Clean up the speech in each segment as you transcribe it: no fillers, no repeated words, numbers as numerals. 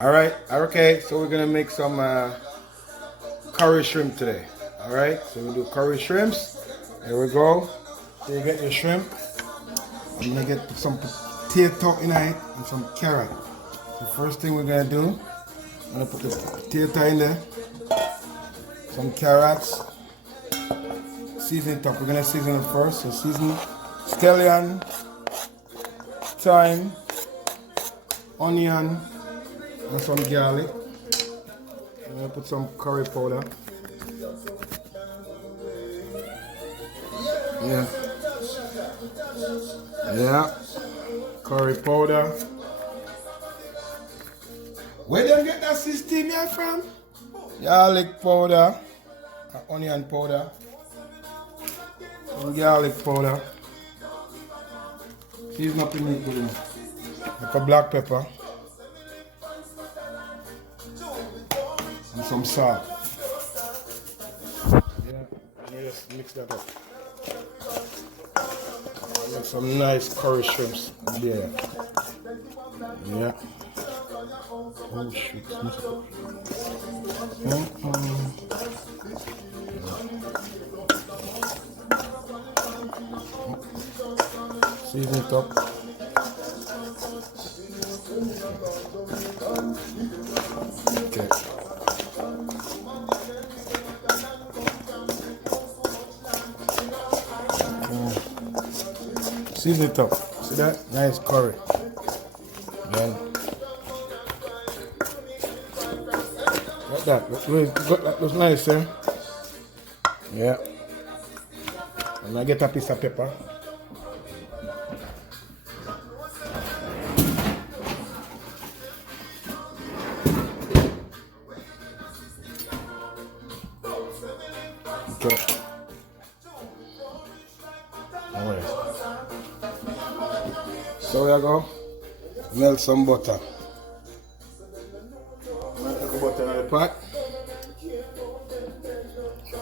All right, okay, so we're gonna make some curry shrimp today. All right, so we do curry shrimps. There we go. So you get your shrimp. I'm gonna get some potato in it and some carrot. The first thing we're gonna do, I'm gonna put the potato in there, some carrots, season it up. We're gonna season it first. So season scallion, thyme, onion, and some garlic. I'm gonna put some curry powder. Yeah. Yeah. Curry powder. Where do you get that system here from? Garlic powder. Onion powder. Some garlic powder. Season up in it good enough. Like a black pepper. And some salt. Yeah, and you just mix that up. Make some nice curry shrimps. Yeah. Yeah. Oh shit. Season it up. Okay. Season it up. See that? Nice curry. Then like that. That looks nice, eh? Yeah. And I get a piece of pepper. Okay. Alright. So we go melt some butter. Melt the butter in the pot.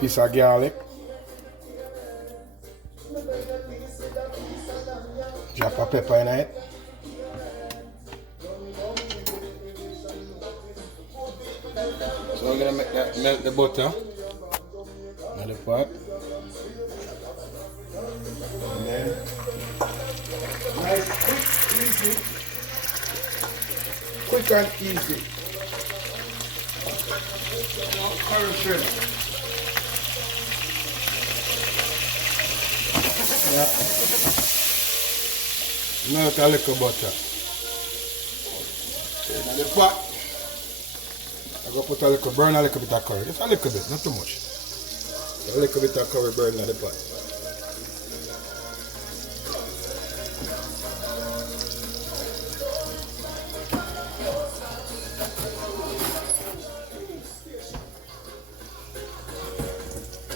Piece of garlic. Drop a pepper in it. So we're gonna make that melt the butter in the pot. And then nice, quick and easy. Curry shrimp. Yeah. Melt a little butter. In the pot, I go put a little, burn a little bit of curry. Just a little bit, not too much. A little bit of curry burn in the pot.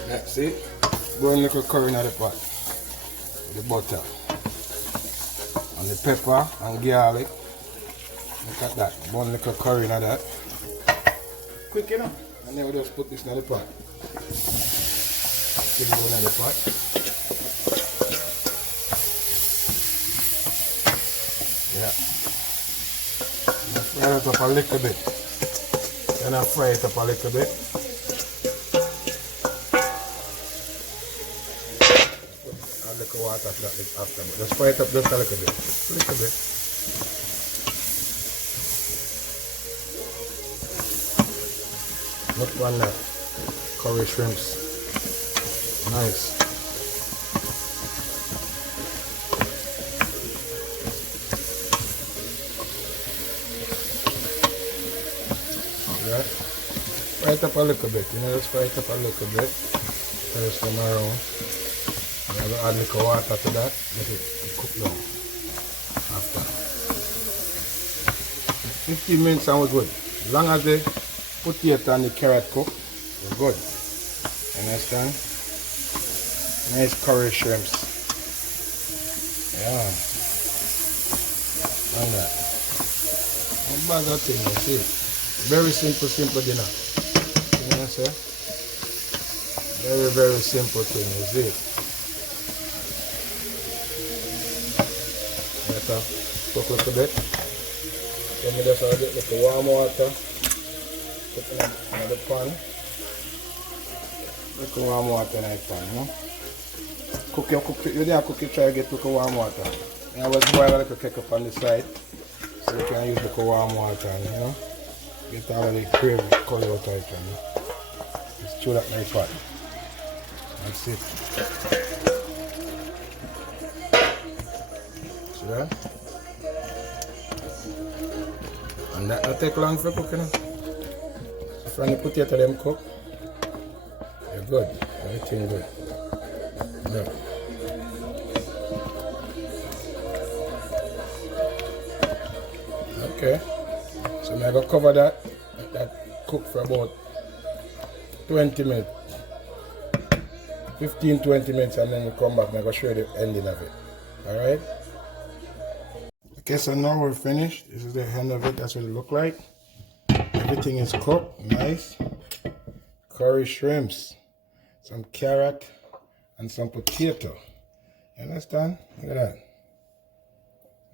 Yeah, see? Burn a little curry in the pot. With the butter. And the pepper and garlic. Look at that. Burn a little curry in that. Quick enough. And then we just put this in the pot. Put it in the pot. Yeah. Fry it up a little bit. Then I fry it up a little bit. A little water after. Just fry it up just a little bit. A little bit. Look on that. Curry shrimps. Nice. Right. Fry it up a little bit. Just fry it up a little bit. First them around. I'm going to add a little water to that. Let it cook down. After. 15 minutes and we're good. As long as the potato and the carrot cook, we're good. Understand? Nice curry shrimps. Yeah. And that. Not bad that thing, you see. Very simple dinner. You know what I say? Very simple thing, you see. Better cook a little bit. Then we just get little warm water. Put in the pan. Little warm water in the pan, you know. You didn't cook it, try to get little warm water. And I was boil a little ketchup on the side. So you can use little warm water and, you know, get all of the gravy curry out of it, you know. Just chew that nice pot. That's it. See that? And that don't take long for cooking. If you potato them cook, they're good. Everything good. Yeah. Okay. So now I'm going to cover that. Let that cook for about 20 minutes. 15-20 minutes, and then we come back and I'm going to show you the ending of it. Alright? Okay, so now we're finished. This is the end of it. That's what it looks like. Everything is cooked. Nice. Curry shrimps. Some carrot. And some potato. You understand? Look at that.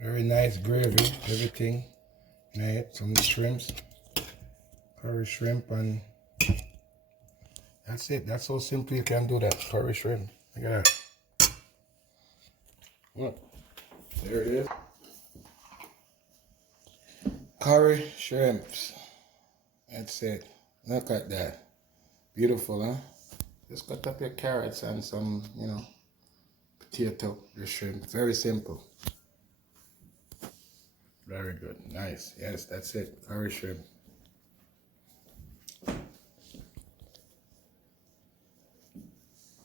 Very nice gravy. Everything. Nice. Some shrimps. Curry shrimp, and that's it. That's how simple you can do that. Curry shrimp. Look at that. Look. There it is. Curry shrimps. That's it. Look at that. Beautiful, huh? Just cut up your carrots and some, you know, potato, your shrimp. Very simple. Very good. Nice. Yes, that's it. Curry shrimp.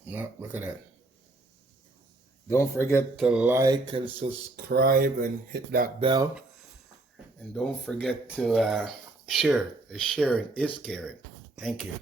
No, look at that. Don't forget to like and subscribe and hit that bell. And don't forget to share. Sharing is caring. Thank you.